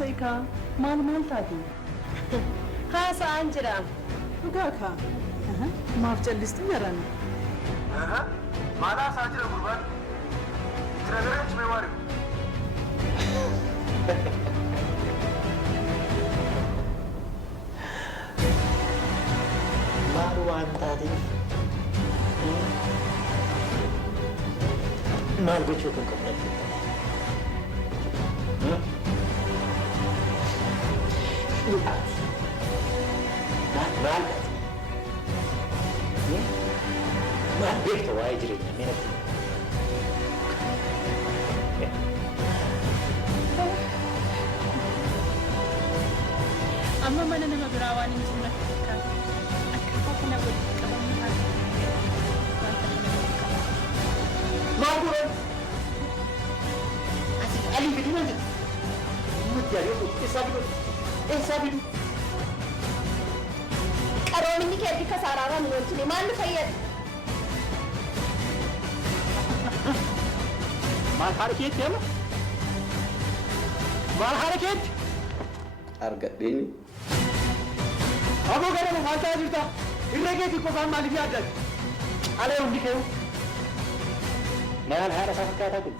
haasa'ika maal taate? Haasa'aan jira. Dhugaa kaa. Maaf jallistu yaran. Maal haasa'aa jira gurbaan? Jira gara jimee waari'u. Maal waan taateef? Maal gochuu kan qabneef? Maal beekta waa'ee jireenya meenatti? Amma mana nama biraa waan hin jirre fakkaata. Akkaataa kana walitti qabamuu Maal godhan? Asii alii fiduu nan jedhu. Uummatti yaaduu eessaa fidu? qaroominni kee bika saaraaraan nu wajjin maal nu fayyada? Maal haala keetti amma? Maal haala keetti? Argadheeni. Aboo gara maal ta'aa jirta? Irra keetii qofaan maaliif yaaddan? Alee hundi keewu. Maal haala isaa fakkaataa kun?